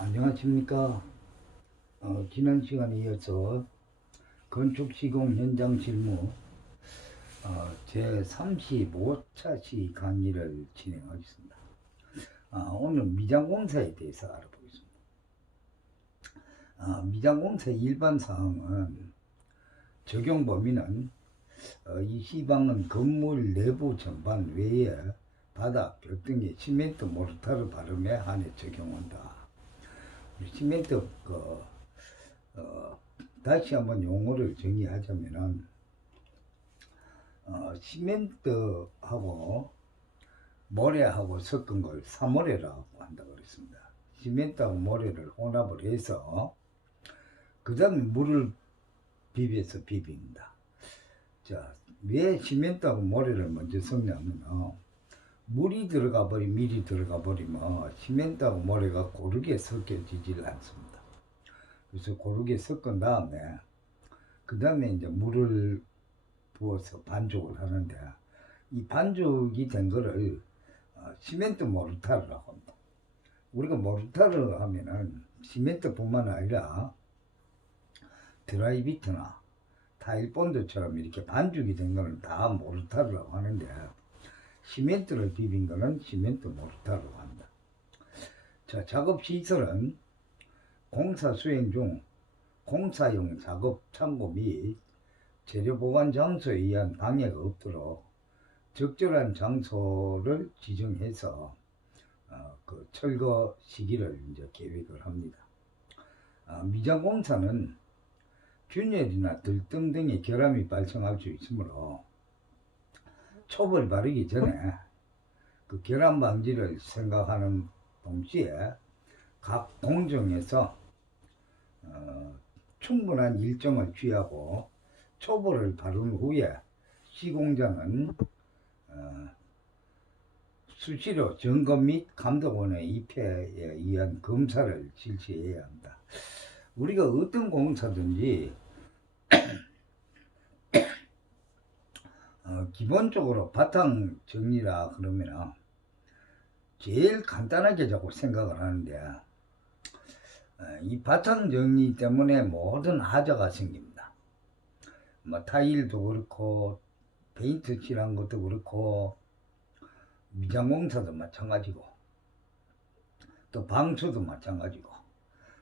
안녕하십니까. 지난 시간에 이어서 건축시공 현장 실무 제35차 시 강의를 진행하겠습니다. 오늘 미장공사에 대해서 알아보겠습니다. 미장공사 일반 사항은 적용 범위는 이 시방은 건물 내부 전반 외에 바닥, 벽 등에 시멘트 모르타르 바름에 한해 적용한다. 시멘트 다시 한번 용어를 정의하자면은 시멘트하고 모래하고 섞은 걸 사모래라고 한다고 그랬습니다. 시멘트하고 모래를 혼합을 해서 그 다음에 물을 비벼서 비빕니다. 자, 왜 시멘트하고 모래를 먼저 섞냐면 물이 들어가 버리면 밀이 들어가 버리면 시멘트하고 모래가 고르게 섞여지질 않습니다. 그래서 고르게 섞은 다음에 그 다음에 이제 물을 부어서 반죽을 하는데 이 반죽이 된 거를 시멘트 모르타르라고 합니다. 우리가 모르타르 하면은 시멘트뿐만 아니라 드라이비트나 타일본드처럼 이렇게 반죽이 된 거는 다 모르타르라고 하는데 시멘트를 비빈 거는 시멘트 모르타르라고 합니다. 자, 작업 시설은 공사 수행 중 공사용 작업 창고 및 재료 보관 장소에 의한 방해가 없도록 적절한 장소를 지정해서 그 철거 시기를 이제 계획을 합니다. 미장공사는 균열이나 들뜸 등의 결함이 발생할 수 있으므로 촉을 바르기 전에 그 결함 방지를 생각하는 동시에 각 공정에서 충분한 일정을 취하고 초보를 바른 후에 시공장은 수시로 점검 및 감독원의 입회에 의한 검사를 실시해야 합니다. 우리가 어떤 공사든지 기본적으로 바탕 정리라 그러면 제일 간단하게 자꾸 생각을 하는데 이 바탕 정리 때문에 모든 하자가 생깁니다. 뭐 타일도 그렇고 페인트 칠한 것도 그렇고 미장공사도 마찬가지고 또 방수도 마찬가지고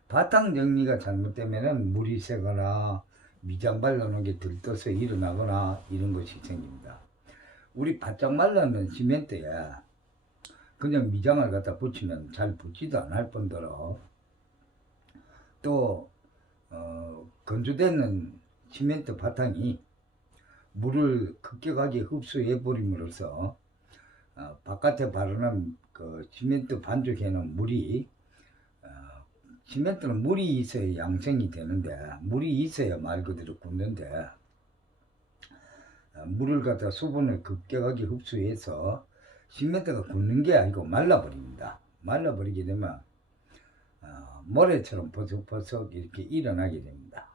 바탕 정리가 잘못되면 물이 새거나 미장 발라놓은 게 들떠서 일어나거나 이런 것이 생깁니다. 우리 바짝 말라놓은 시멘트에 그냥 미장을 갖다 붙이면 잘 붙지도 않을 뿐더러 또 건조되는 시멘트 바탕이 물을 급격하게 흡수해 버림으로써 바깥에 바르는 그 시멘트 반죽에는 물이 시멘트는 물이 있어야 양생이 되는데 물이 있어야 말 그대로 굳는데 물을 갖다 수분을 급격하게 흡수해서 시멘트가 굳는 게 아니고 말라버립니다. 말라버리게 되면 모래처럼 버석버석 이렇게 일어나게 됩니다.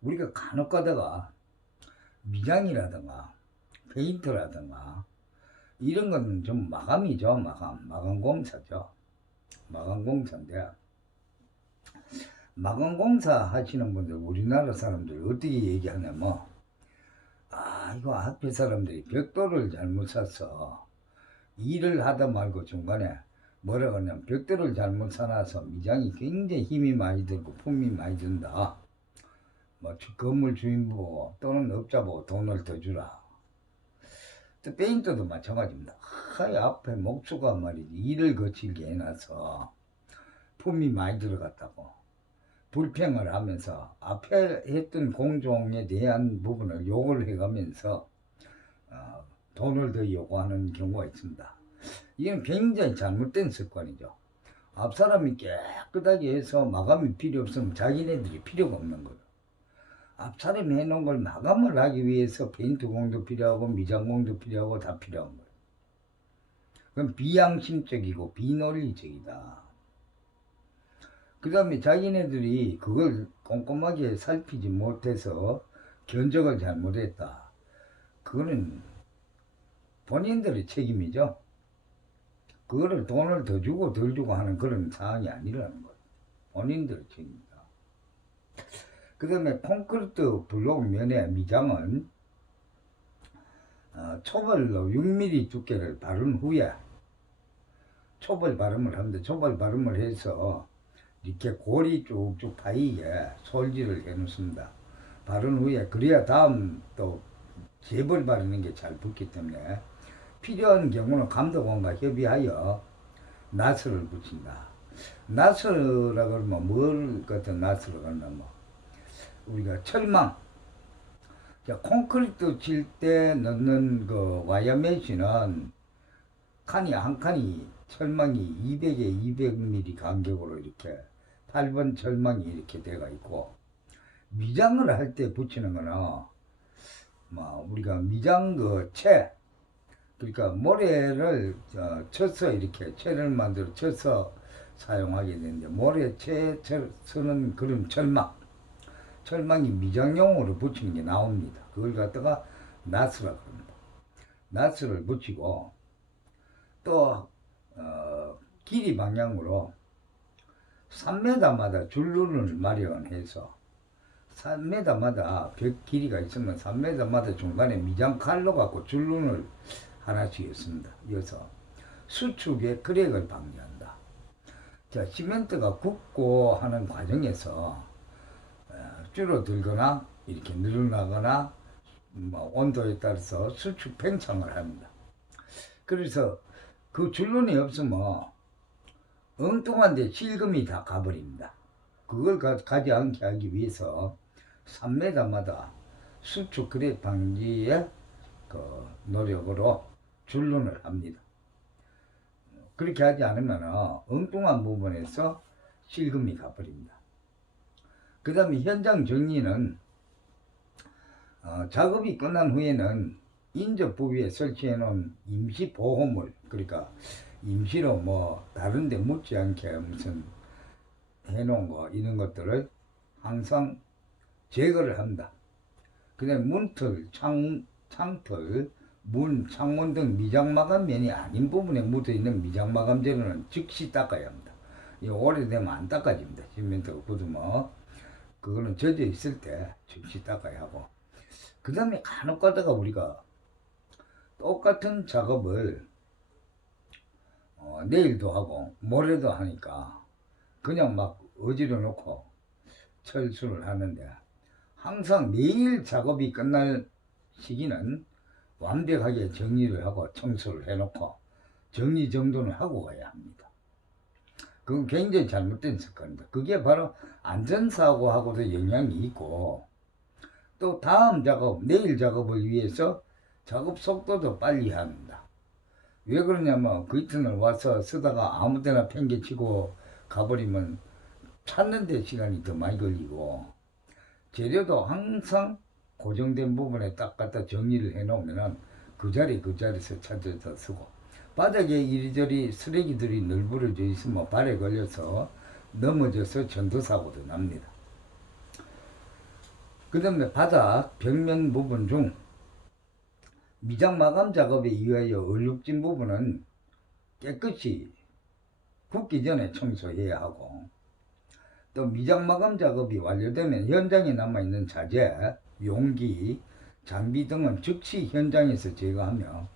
우리가 간혹 가다가 미장이라든가 페인트라든가 이런 건 좀 마감이죠. 마감공사죠. 마감공사인데 마감공사 하시는 분들 우리나라 사람들 어떻게 얘기하냐면 이거 앞에 사람들이 벽돌을 잘못 샀어. 일을 하다 말고 중간에 뭐라 그러냐면 벽돌을 잘못 사놔서 미장이 굉장히 힘이 많이 들고 품이 많이 든다. 뭐 건물 주인 보고 또는 업자 보고 돈을 더 주라. 또 페인트도 마찬가지입니다. 앞에 목수가 말이지 일을 거칠게 해놔서 품이 많이 들어갔다고 불평을 하면서 앞에 했던 공종에 대한 부분을 욕을 해가면서 돈을 더 요구하는 경우가 있습니다. 이건 굉장히 잘못된 습관이죠. 앞사람이 깨끗하게 해서 마감이 필요 없으면 자기네들이 필요가 없는 거예요. 앞사람이 해놓은 걸 마감을 하기 위해서 페인트공도 필요하고 미장공도 필요하고 다 필요한 거예요. 그건 비양심적이고 비논리적이다. 그 다음에 자기네들이 그걸 꼼꼼하게 살피지 못해서 견적을 잘못했다. 그거는 본인들의 책임이죠. 그거를 돈을 더 주고 덜 주고 하는 그런 상황이 아니라는 거예요. 본인들 책임이다. 그 다음에 콘크리트 블록 면의 미장은 초벌로 6mm 두께를 바른 후에 초벌 발음을 하는데, 초벌 발음을 해서 이렇게 골이 쭉쭉 파이게 솔질을 해 놓습니다. 바른 후에, 그래야 다음 또 재벌 바르는 게 잘 붙기 때문에 필요한 경우는 감독원과 협의하여 나스를 붙인다. 나스라 그러면 뭘 같은 나스라 그러면 우리가 철망, 콘크리트 칠 때 넣는 그 와이어 메쉬는 칸이 한 칸이 철망이 200에 200mm 간격으로 이렇게 8번 철망이 이렇게 돼가 있고, 미장을 할 때 붙이는 거는 우리가 미장 그 채, 그러니까 모래를 쳐서 이렇게 채를 만들어 쳐서 사용하게 되는데, 모래채 쓰는 그런 철망이 미장용으로 붙이는 게 나옵니다. 그걸 갖다가 나스라 그럽니다. 나스를 붙이고, 또 길이 방향으로 3m마다 줄눈을 마련해서 3m마다 벽 길이가 있으면 3m마다 중간에 미장 칼로 갖고 줄눈을 하나씩 했습니다. 이어서 수축의 크랙을 방지한다. 자, 시멘트가 굳고 하는 과정에서 줄어들거나 이렇게 늘어나거나 온도에 따라서 수축 팽창을 합니다. 그래서 그 줄눈이 없으면 엉뚱한데 실금이 다 가버립니다. 그걸 가지 않게 하기 위해서 3m마다 수축 크랙 방지의 그 노력으로 줄눈을 합니다. 그렇게 하지 않으면 엉뚱한 부분에서 실금이 가버립니다. 그 다음에 현장 정리는 작업이 끝난 후에는 인접 부위에 설치해 놓은 임시 보호물, 그러니까 임시로 다른 데 묻지 않게 무슨 해 놓은 거, 이런 것들을 항상 제거를 합니다. 그 다음에 문틀, 창틀, 문, 창문 등 미장 마감면이 아닌 부분에 묻어 있는 미장 마감 재료는 즉시 닦아야 합니다. 이 오래되면 안 닦아집니다. 시멘트가 굳으면 그거는 젖어 있을 때 즉시 닦아야 하고, 그 다음에 간혹 가다가 우리가 똑같은 작업을 내일도 하고 모레도 하니까 그냥 막 어지러 놓고 철수를 하는데, 항상 매일 작업이 끝날 시기는 완벽하게 정리를 하고 청소를 해놓고 정리정돈을 하고 가야 합니다. 그건 굉장히 잘못된 습관입니다. 그게 바로 안전사고하고도 영향이 있고, 또 다음 작업, 내일 작업을 위해서 작업 속도도 빨리 합니다. 왜 그러냐면 그 이튿날 와서 쓰다가 아무 데나 팽개치고 가버리면 찾는 데 시간이 더 많이 걸리고, 재료도 항상 고정된 부분에 딱 갖다 정리를 해 놓으면 그 자리에서 찾아서 쓰고, 바닥에 이리저리 쓰레기들이 널브러져 있으면 발에 걸려서 넘어져서 전도사고도 납니다. 그 다음에 바닥 벽면 부분 중 미장 마감 작업에 의하여 얼룩진 부분은 깨끗이 굳기 전에 청소해야 하고, 또 미장 마감 작업이 완료되면 현장에 남아있는 자재, 용기, 장비 등은 즉시 현장에서 제거하며,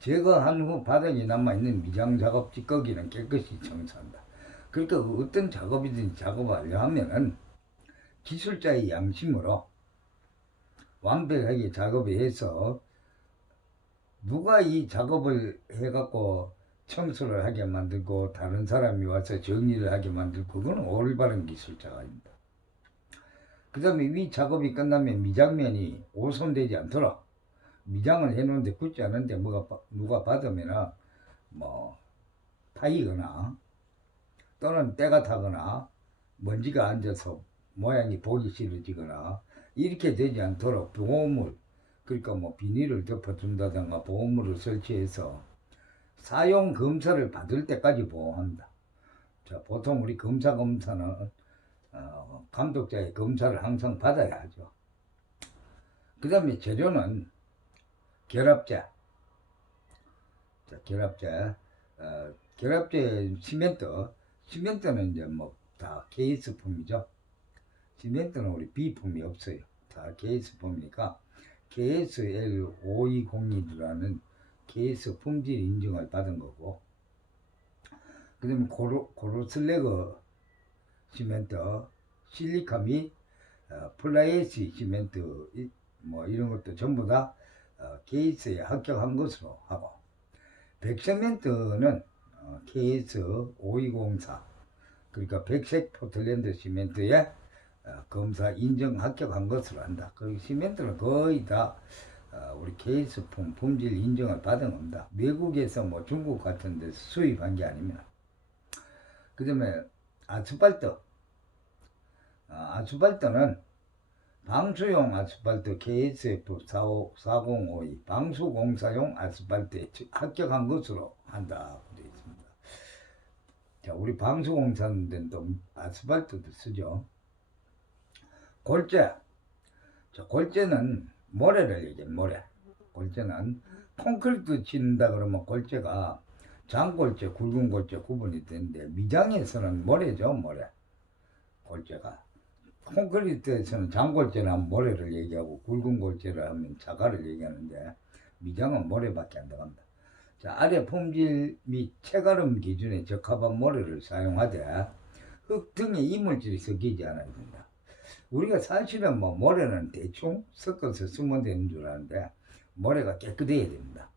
제거한 후 바닥에 남아있는 미장 작업 찌꺼기는 깨끗이 청소한다. 그러니까 어떤 작업이든지 작업을 완료하면은 기술자의 양심으로 완벽하게 작업을 해서, 누가 이 작업을 해갖고 청소를 하게 만들고 다른 사람이 와서 정리를 하게 만들고, 그거는 올바른 기술자가 아닙니다. 그 다음에 위 작업이 끝나면 미장면이 오손되지 않도록 미장을 해놓은데 굳지 않은데 누가 받으면 파이거나 또는 때가 타거나 먼지가 앉아서 모양이 보기 싫어지거나 이렇게 되지 않도록 보호물, 그러니까 비닐을 덮어준다든가 보호물을 설치해서 사용 검사를 받을 때까지 보호합니다. 자, 보통 우리 검사는 감독자의 검사를 항상 받아야 하죠. 그 다음에 재료는 결합제. 자, 결합제. 결합제 시멘트는 이제 뭐 다 KS품이죠. 시멘트는 우리 B품이 없어요. 다 KS품이니까 KSL5202라는 KS 품질 인증을 받은 거고, 그 다음에 고로슬래그 시멘트, 실리카 및 플라이에시 시멘트 뭐 이런 것도 전부 다 KS에 합격한 것으로 하고, 백세멘트는 KS5204, 그러니까 백색 포틀랜드 시멘트에 검사 인정 합격한 것으로 한다. 그리고 시멘트는 거의 다 우리 KS품 품질 인정을 받은 겁니다. 외국에서 뭐 중국 같은 데서 수입한 게 아닙니다. 그 다음에 아스팔트는 방수용 아스팔트 KSF 4052 방수공사용 아스팔트에 합격한 것으로 한다고 되어 있습니다. 자, 우리 방수공사는 또 아스팔트도 쓰죠. 골재는 모래를 얘기해. 골재는 콘크리트 친다 그러면 골재가 장골재, 굵은 골재 구분이 되는데, 미장에서는 모래죠, 골재가. 콘크리트에서는 장골재를 하면 모래를 얘기하고, 굵은 골재를 하면 자갈을 얘기하는데, 미장은 모래밖에 안 들어갑니다. 자, 아래 품질 및 체가름 기준에 적합한 모래를 사용하되 흙 등의 이물질이 섞이지 않아야 된다. 우리가 사실은 뭐 모래는 대충 섞어서 쓰면 되는 줄 아는데, 모래가 깨끗해야 됩니다.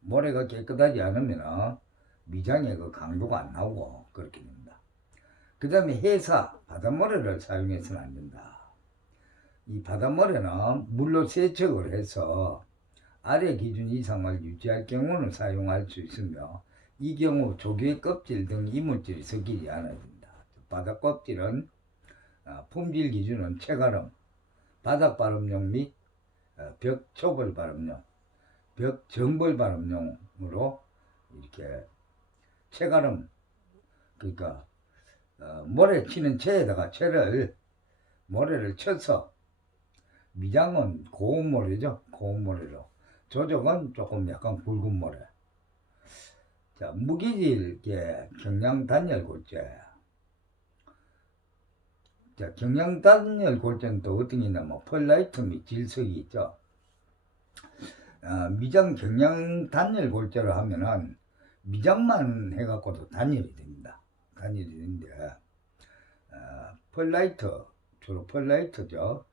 모래가 깨끗하지 않으면 미장의 그 강도가 안 나오고 그렇게 됩니다. 그 다음에 바닷모래를 사용해서는 안 된다. 이 바닷모래는 물로 세척을 해서 아래 기준 이상을 유지할 경우는 사용할 수 있으며, 이 경우 조개 껍질 등 이물질이 섞이지 않아야 된다. 바닥 껍질은 품질 기준은 체가름, 바닥 발음용 및 벽 초벌 발음용, 벽 정벌 발음용으로 이렇게 체가름, 그러니까 모래 치는 채에다가 모래를 쳐서, 미장은 고운 모래죠. 고운 모래로, 조적은 조금 약간 굵은 모래. 자, 무기질계 경량 단열 골재. 자, 경량 단열 골재는 또 어떤 게 있냐면 펄라이트 및 질석이 있죠. 미장 경량 단열 골재로 하면은 미장만 해갖고도 단열이 됩니다. 단열이 되는데, 주로 펄라이트죠.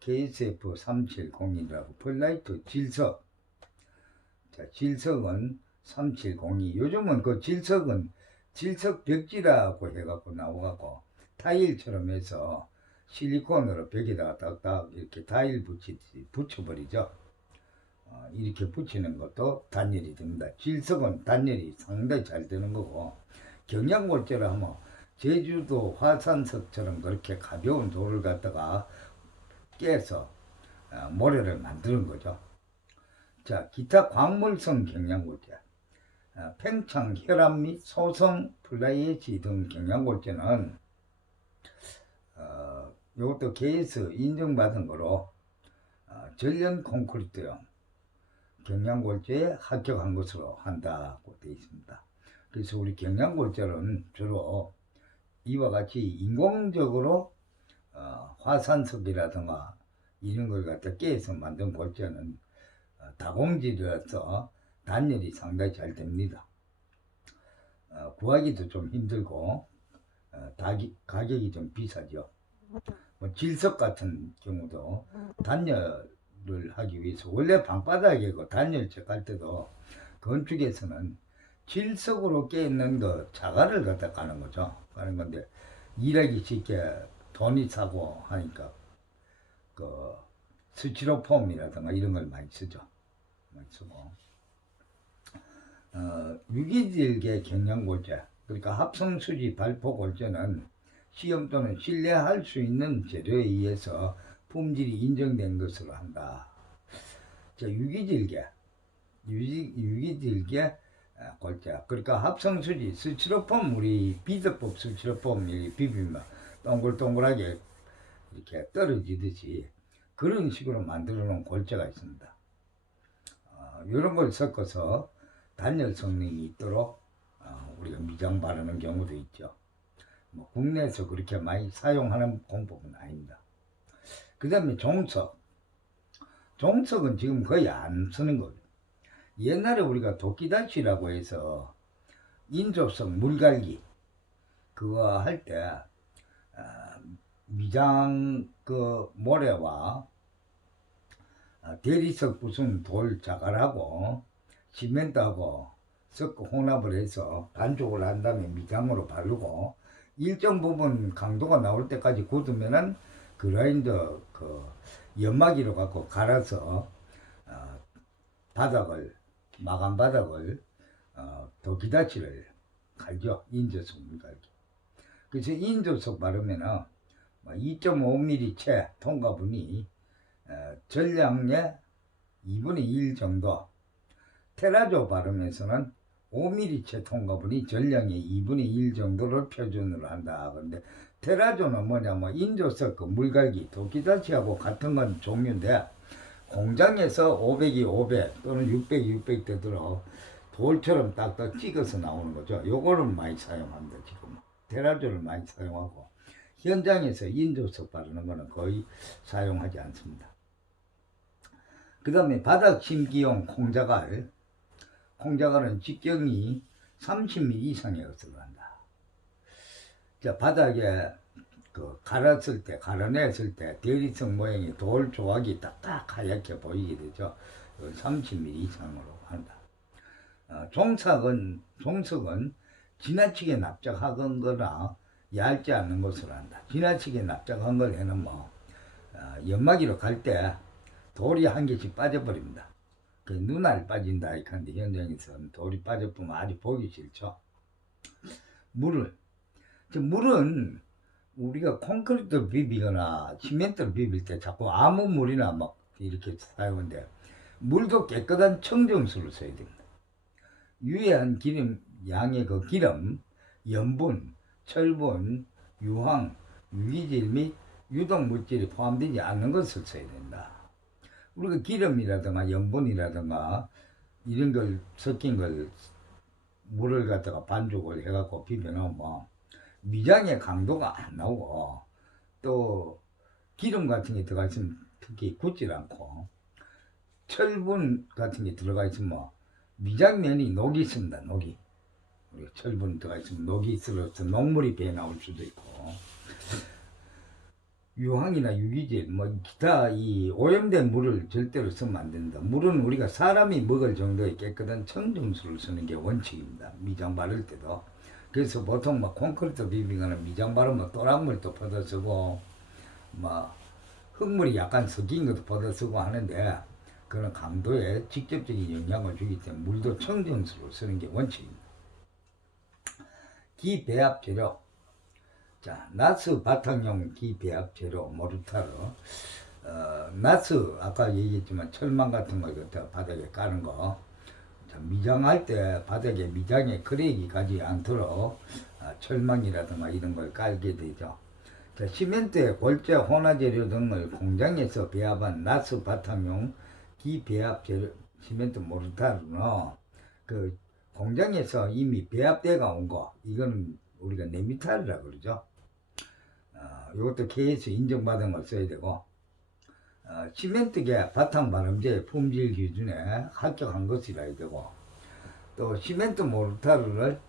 KSF 3702라고 펄라이트 질석. 자, 질석은 3702. 요즘은 그 질석 벽지라고 해갖고 나와갖고 타일처럼 해서 실리콘으로 벽에다가 딱딱 이렇게 타일 붙여버리죠. 이렇게 붙이는 것도 단열이 됩니다. 질석은 단열이 상당히 잘 되는 거고, 경량골재를 하면 제주도 화산석처럼 그렇게 가벼운 돌을 갖다가 깨서 모래를 만드는 거죠. 자, 기타 광물성 경량골재, 팽창, 혈압 및 소성 플라이에시 등 경량골재는 이것도 KS 인정받은 거로 전련 콘크리트용 경량골재에 합격한 것으로 한다고 되어 있습니다. 그래서 우리 경량골재는 주로 이와 같이 인공적으로 화산석이라든가 이런 걸 갖다 깨서 만든 골재는 다공질이라서 단열이 상당히 잘 됩니다. 구하기도 좀 힘들고 가격이 좀 비싸죠. 뭐 질석 같은 경우도 단열을 하기 위해서, 원래 방바닥이고 단열책 할 때도 건축에서는 질석으로 깨있는 거 자갈을 갖다 까는 거죠. 까는 건데, 일하기 쉽게 돈이 싸고 하니까 그 스티로폼이라든가 이런 걸 많이 쓰죠. 유기질계 경량골재, 그러니까 합성수지 발포골재는 시험 또는 신뢰할 수 있는 재료에 의해서 품질이 인정된 것으로 한다. 자, 유기질계 골재, 그러니까 합성수지 스티로폼, 우리 비드법 스티로폼 비비면 동글동글하게 이렇게 떨어지듯이 그런 식으로 만들어 놓은 골재가 있습니다. 이런 걸 섞어서 단열 성능이 있도록 우리가 미장 바르는 경우도 있죠. 뭐 국내에서 그렇게 많이 사용하는 공법은 아닙니다. 그 다음에 종석. 종석은 지금 거의 안 쓰는 거예요. 옛날에 우리가 도끼다시라고 해서 인조석 물갈기 그거 할 때 미장 그 모래와 대리석 부순 돌 자갈하고 시멘트하고 섞어 혼합을 해서 반죽을 한 다음에 미장으로 바르고 일정 부분 강도가 나올 때까지 굳으면은 그라인더 그 연마기로 갖고 갈아서 바닥을 마감 바닥을 도기다치를 갈죠. 인조석 물갈기. 그래서 인조석 바르면은 2.5mm 채 통과분이 전량의 2분의 1 정도, 테라조 바르면서는 5mm 채 통과분이 전량의 2분의 1 정도를 표준으로 한다. 그런데 테라조는 뭐냐면 인조석 그 물갈기 도끼다치하고 같은 건 종류인데 공장에서 500이 500 또는 600이 600 되도록 돌처럼 딱딱 찍어서 나오는 거죠. 요거를 많이 사용합니다. 지금 테라조를 많이 사용하고 현장에서 인조석 바르는 거는 거의 사용하지 않습니다. 그 다음에 바닥 심기용 콩자갈. 콩자갈은 직경이 30mm 이상의 것으로 한다. 자, 바닥에 그 갈았을 때, 갈아냈을 때 대리석 모양의 돌 조각이 딱딱 하얗게 보이게 되죠. 30mm 이상으로 한다. 종석은 지나치게 납작하거나 얇지 않은 것으로 한다. 지나치게 납작한 걸 해는 뭐 연마기로 갈 때 돌이 한 개씩 빠져버립니다. 그 눈알 빠진다 이칸데 현장에서는 돌이 빠져보면 아주 보기 싫죠. 물은 우리가 콘크리트를 비비거나 시멘트를 비빌 때 자꾸 아무 물이나 막 이렇게 사용하는데 물도 깨끗한 청정수를 써야 됩니다. 유해한 기름 양의 그 기름, 염분, 철분, 유황, 유기질 및 유독물질이 포함되지 않는 것을 써야 된다. 우리가 기름이라든가 염분이라든가 이런 걸 섞인 걸 물을 갖다가 반죽을 해갖고 비벼놓으면 미장의 강도가 안 나오고 또 기름 같은 게 들어가 있으면 특히 굳질 않고 철분 같은 게 들어가 있으면 미장면이 녹이 있습니다. 녹이. 우리가 철분 들어가 있으면 녹이 있어서 녹물이 배 나올 수도 있고 유황이나 유기질 뭐 기타 이 오염된 물을 절대로 쓰면 안 된다. 물은 우리가 사람이 먹을 정도의 깨끗한 청정수를 쓰는 게 원칙입니다. 미장 바를 때도. 그래서 보통 막 콘크리트 비비거나 미장 바르면 또랑물도 퍼다 쓰고 막 흙물이 약간 섞인 것도 퍼다 쓰고 하는데 그런 강도에 직접적인 영향을 주기 때문에 물도 청정수로 쓰는 게 원칙입니다. 기배합 재료. 자, 나스 바탕용 기배합 재료 모르타르. 나스 아까 얘기했지만 철망 같은 거 갖다 바닥에 까는 거. 자, 미장할 때 바닥에 미장에 크랙이 가지 않도록 철망이라든가 이런 걸 깔게 되죠. 자, 시멘트에 골재, 혼화재료 등을 공장에서 배합한 나스 바탕용 기배합 재료 시멘트 모르타르는 그 공장에서 이미 배합대가 온 거, 이거는 우리가 네미탈이라고 그러죠. 이것도 KS 인정받은 걸 써야 되고, 시멘트계 바탕 발음제 품질 기준에 합격한 것이라 해야 되고, 또 시멘트 모르타르를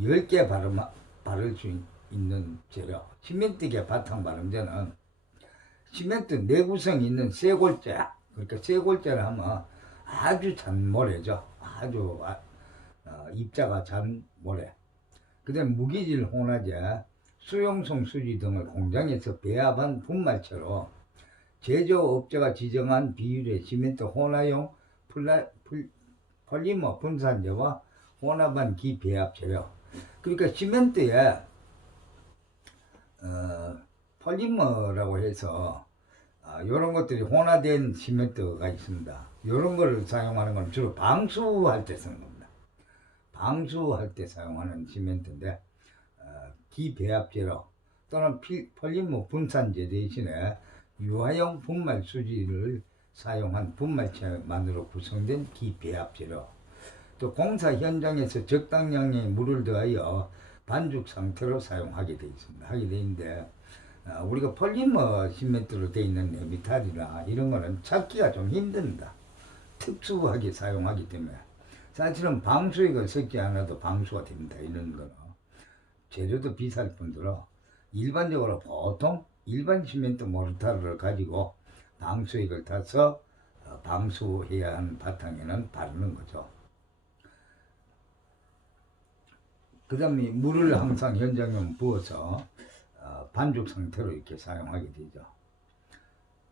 10개 바를 수 있는 재료. 시멘트계 바탕 발음제는 시멘트 내구성이 있는 쇠골재, 그러니까 쇠골재를 하면 아주 잔모래죠. 아주 입자가 잔모래. 그 다음에 무기질 혼화제, 수용성 수지 등을 공장에서 배합한 분말체로 제조업체가 지정한 비율의 시멘트 혼화용 폴리머 분산제와 혼합한 기배합 재료. 그러니까 시멘트에 폴리머라고 해서 이런 것들이 혼화된 시멘트가 있습니다. 이런 거를 사용하는 건 주로 방수할 때 쓰는 겁니다. 방수할 때 사용하는 시멘트인데 기배합 재료 또는 폴리머 분산제 대신에 유화용 분말 수지를 사용한 분말체만으로 구성된 기배합 재료. 또 공사 현장에서 적당량의 물을 더하여 반죽 상태로 사용하게 되어 있습니다. 하게 되어 있는데 우리가 폴리머 시멘트로 되어 있는 네미탈이나 이런 거는 찾기가 좀 힘듭니다. 특수하게 사용하기 때문에 사실은 방수액을 섞지 않아도 방수가 됩니다. 이런 거는 재료도 비쌀 뿐더러 일반적으로 보통 일반 시멘트 모르타르를 가지고 방수액을 타서 방수해야 하는 바탕에는 바르는 거죠. 그 다음에 물을 항상 현장에 부어서 반죽 상태로 이렇게 사용하게 되죠.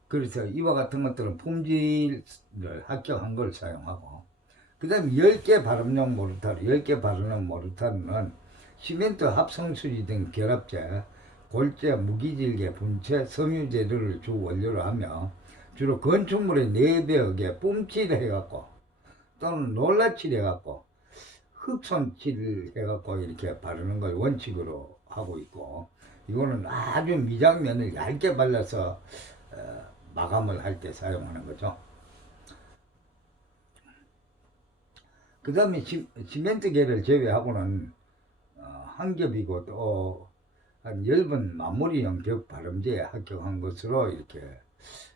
그래서 이와 같은 것들은 품질을 합격한 걸 사용하고, 그 다음에 10개 발음용 모르타르, 10개 바르는 모르타르는 시멘트 합성수지 등 결합제, 골재, 무기질개, 분체, 섬유 재료를 주 원료로 하며 주로 건축물의 내벽에 뿜칠을 해갖고 또는 롤라칠 해갖고 흑손칠 해갖고 이렇게 바르는 걸 원칙으로 하고 있고, 이거는 아주 미장면을 얇게 발라서 마감을 할 때 사용하는 거죠. 그 다음에 시멘트계를 제외하고는 한 겹이고 또 한 10번 마무리형 벽 발음제에 합격한 것으로 이렇게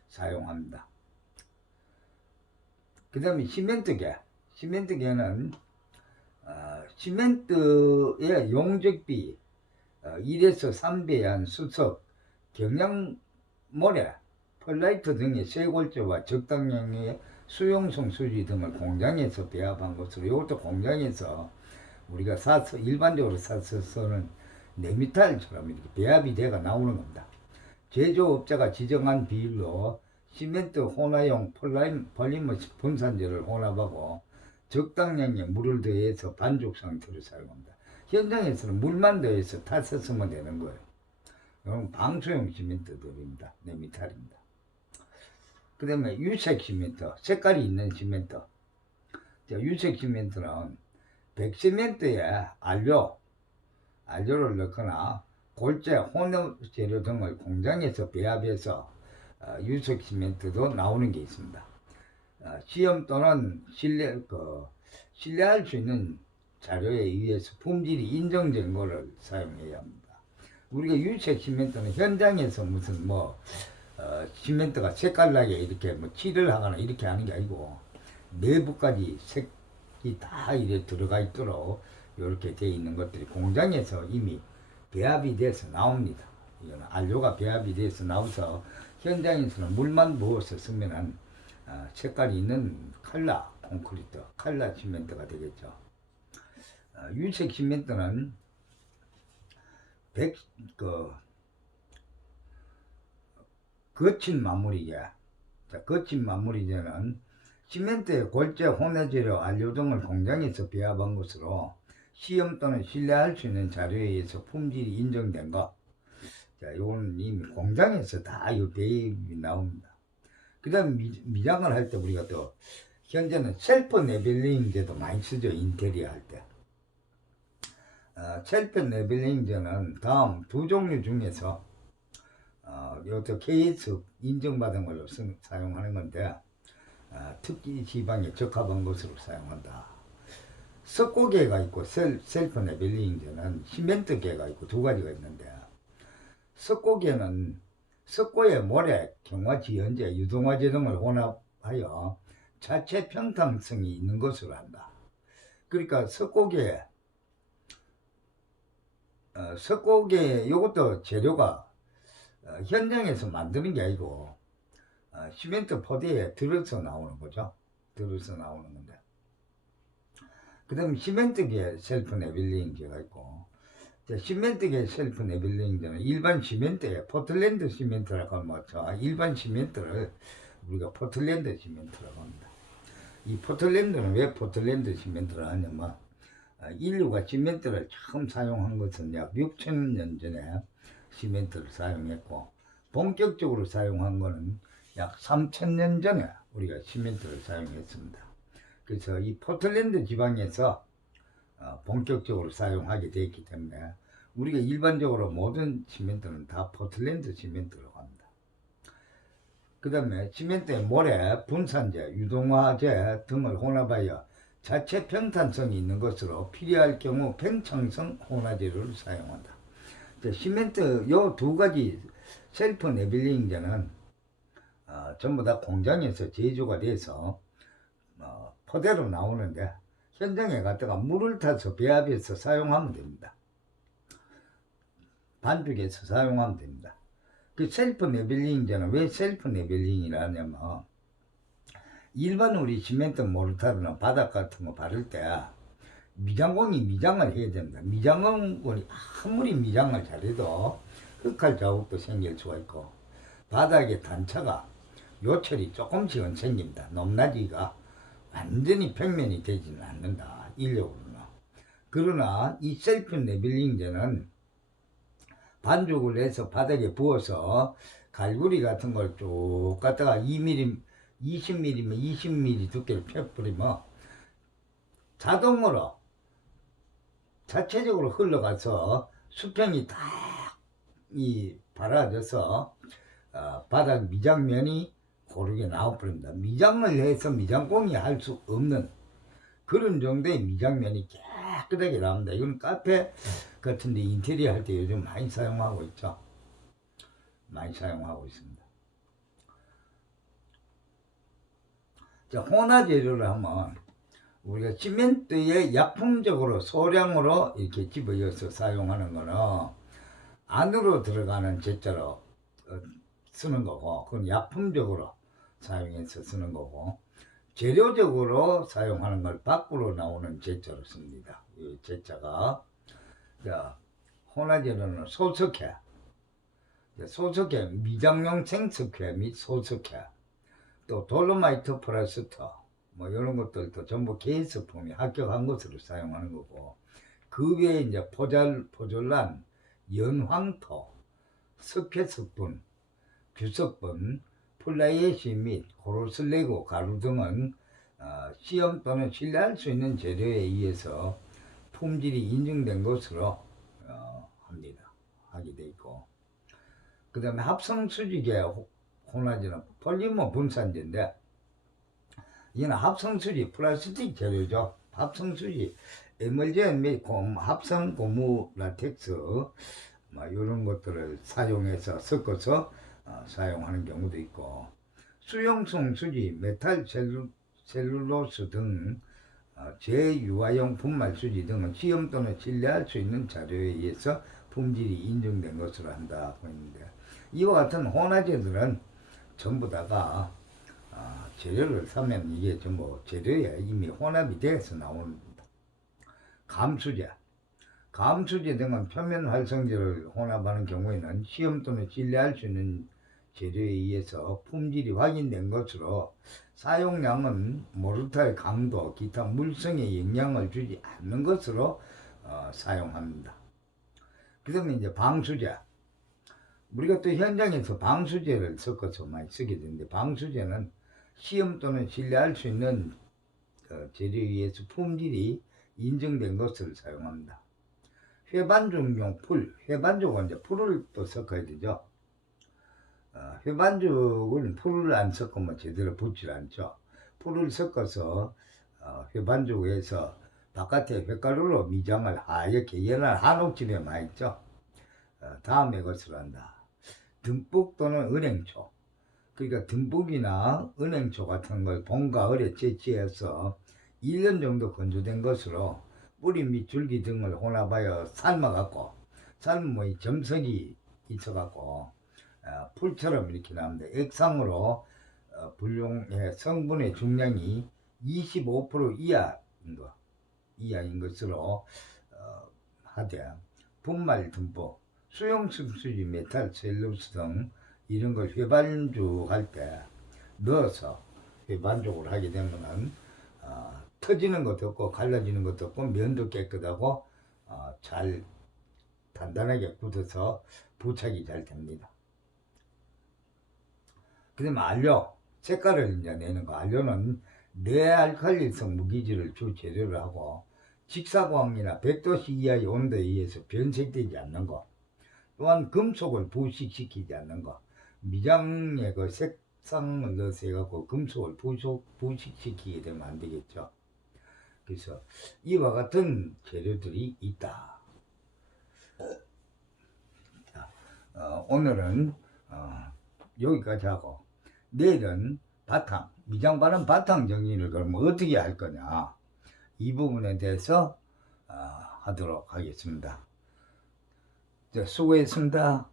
사용합니다. 그 다음에 시멘트계는 시멘트의 용적비 1에서 3배의 한 수석, 경량모래, 펄라이트 등의 쇄골재와 적당량의 수용성 수지 등을 공장에서 배합한 것으로, 이것도 공장에서 우리가 사서 일반적으로 사서 쓰는 네미탈처럼 이렇게 배합이 돼가 나오는 겁니다. 제조업자가 지정한 비율로 시멘트 혼화용 폴리머 분산제를 혼합하고 적당량의 물을 더해서 반죽 상태로 사용합니다. 현장에서는 물만 더해서 타서 쓰면 되는 거예요. 이건 방수용 시멘트들입니다. 네미탈입니다. 그 다음에 유색 시멘트, 색깔이 있는 시멘트. 유색 시멘트는 백시멘트에 안료를 넣거나 골재, 혼합 재료 등을 공장에서 배합해서 유색 시멘트도 나오는 게 있습니다. 시험 또는 신뢰할 수 있는 자료에 의해서 품질이 인정된 거를 사용해야 합니다. 우리가 유색 시멘트는 현장에서 무슨 시멘트가 색깔나게 이렇게 칠을 하거나 이렇게 하는 게 아니고 내부까지 색이 다 이렇게 들어가 있도록 이렇게 되어 있는 것들이 공장에서 이미 배합이 돼서 나옵니다. 이거는 안료가 배합이 돼서 나와서 현장에서는 물만 부어서 쓰면 색깔이 있는 콘크리트, 칼라 시멘트가 되겠죠. 유색 시멘트는 거친 마무리제. 거친 마무리제는 시멘트의 골재, 혼합재료, 안료 등을 공장에서 배합한 것으로 시험 또는 신뢰할 수 있는 자료에 의해서 품질이 인정된 것. 이거는 이미 공장에서 다 이 배합이 나옵니다. 그 다음 미장을 할 때 우리가 또 현재는 셀프 네빌링제도 많이 쓰죠. 인테리어 할 때. 셀프 네빌링제는 다음 두 종류 중에서 이것도 KS 인정받은 걸로 사용하는 건데 특기 지방에 적합한 것으로 사용한다. 석고계가 있고 셀프 네빌링제는 시멘트계가 있고 두 가지가 있는데, 석고계는 석고의 모래, 경화, 지연제, 유동화제 등을 혼합하여 자체 평탄성이 있는 것으로 한다. 그러니까 석고계 이것도 재료가 현장에서 만드는 게 아니고 시멘트 포대에 들어서 나오는 거죠. 들어서 나오는 건데, 그 다음에 시멘트계 셀프 네빌링제가 있고, 시멘트계 셀프 네빌링제는 일반 시멘트에 포틀랜드 시멘트라고 하면 일반 시멘트를 우리가 포틀랜드 시멘트라고 합니다. 이 포틀랜드는 왜 포틀랜드 시멘트를 하냐면 인류가 시멘트를 처음 사용한 것은 약 6,000년 전에 시멘트를 사용했고, 본격적으로 사용한 것은 약 3,000년 전에 우리가 시멘트를 사용했습니다. 그래서 이 포틀랜드 지방에서 본격적으로 사용하게 되었기 때문에 우리가 일반적으로 모든 시멘트는 다 포틀랜드 시멘트라고 합니다. 그 다음에 시멘트에 모래, 분산제, 유동화제 등을 혼합하여 자체 평탄성이 있는 것으로 필요할 경우 팽창성 혼화재료를 사용한다. 시멘트 요 두 가지 셀프 네빌링제는 전부 다 공장에서 제조가 돼서 포대로 나오는데 현장에 갔다가 물을 타서 배합해서 사용하면 됩니다. 반죽해서 사용하면 됩니다. 그 셀프 네빌링제는 왜 셀프 네빌링이라 하냐면 일반 우리 시멘트 모르타르나 바닥 같은 거 바를 때 미장공이 미장을 해야 됩니다. 미장공이 아무리 미장을 잘해도 흑할 자국도 생길 수가 있고 바닥에 단차가 요철이 조금씩은 생깁니다. 높낮이가 완전히 평면이 되지는 않는다. 인력으로는. 그러나 이 셀프 네빌링제는 반죽을 해서 바닥에 부어서 갈고리 같은 걸 쭉 갖다가 2mm, 20mm면 20mm 두께를 펴버리면 자동으로 자체적으로 흘러가서 수평이 딱 발아져서 바닥 미장면이 고르게 나와버립니다. 미장을 해서 미장공이 할 수 없는 그런 정도의 미장면이 깨끗하게 나옵니다. 이건 카페 같은데 인테리어 할 때 요즘 많이 사용하고 있죠. 많이 사용하고 있습니다. 자, 혼화 재료를 하면 우리가 시멘트에 약품적으로 소량으로 이렇게 집어넣어서 사용하는 거는 안으로 들어가는 제자로 쓰는 거고, 그건 약품적으로 사용해서 쓰는 거고, 재료적으로 사용하는 걸 밖으로 나오는 제자로 씁니다. 이 제자가 혼화재료는 소석회, 미장용 생석회 및 소석회, 또 돌로마이트 플라스터 뭐 이런 것들도 전부 개수품이 합격한 것으로 사용하는 거고, 그 외에 이제 포졸란, 연황토, 석회석분, 규석분, 플라이애쉬 및 고로슬레고 가루 등은 시험 또는 신뢰할 수 있는 재료에 의해서 품질이 인증된 것으로 하게 돼 있고, 그 다음에 합성수지계 혼화제는 폴리머 분산제인데, 이는 합성수지 플라스틱 재료죠. 합성수지 에멀젠 및 합성 고무 라텍스 뭐 이런 것들을 사용해서 섞어서 사용하는 경우도 있고, 수용성 수지 메탈 셀룰로스 등 제유화용 분말 수지 등은 시험 또는 신뢰할 수 있는 자료에 의해서 품질이 인정된 것으로 한다고 했는데, 이와 같은 혼화제들은 전부 다가 재료를 사면 이게 전부 재료에 이미 혼합이 되어서 나옵니다. 감수제 등은 표면 활성제를 혼합하는 경우에는 시험 또는 신뢰할 수 있는 재료에 의해서 품질이 확인된 것으로 사용량은 모르타의 강도, 기타 물성에 영향을 주지 않는 것으로 사용합니다. 그 다음에 이제 방수제. 우리가 또 현장에서 방수제를 섞어서 많이 쓰게 되는데, 방수제는 시험 또는 신뢰할 수 있는 재료에 의해서 품질이 인정된 것을 사용합니다. 회반죽용 회반죽은 이제 풀을 또 섞어야 되죠. 회반죽은 풀을 안 섞으면 제대로 붙질 않죠. 풀을 섞어서 회반죽에서 바깥에 횟가루로 미장을 하얗게 연한 한옥집에 많이 있죠. 다음에 것을 한다. 듬뿍 또는 은행초. 그러니까 듬뿍이나 은행초 같은 걸 봄, 가을에 채취해서 1년 정도 건조된 것으로 뿌리 및 줄기 등을 혼합하여 삶아갖고, 삶으면 점석이 있어갖고 풀처럼 이렇게 나옵니다. 액상으로 분룡해 성분의 중량이 25% 이하인 것으로 하되, 분말 듬뿍, 수용성 수지, 메탈, 셀룰로스 등 이런 걸 회반죽할 때 넣어서 회반죽을 하게 되면은 터지는 것도 없고 갈라지는 것도 없고 면도 깨끗하고 잘 단단하게 굳어서 부착이 잘 됩니다. 그 다음에 안료, 색깔을 이제 내는 거. 안료는 내알칼리성 무기질을 주 재료로 하고 직사광이나 100도씨 이하의 온도에 의해서 변색되지 않는 거, 또한 금속을 부식시키지 않는 거. 미장에 그 색상을 넣어서 해갖고 금속을 부식시키게 되면 안 되겠죠. 그래서 이와 같은 재료들이 있다. 자, 오늘은 여기까지 하고 내일은 바탕, 미장반은 바탕 정리를 그럼 어떻게 할 거냐 이 부분에 대해서 하도록 하겠습니다. 자, 수고했습니다.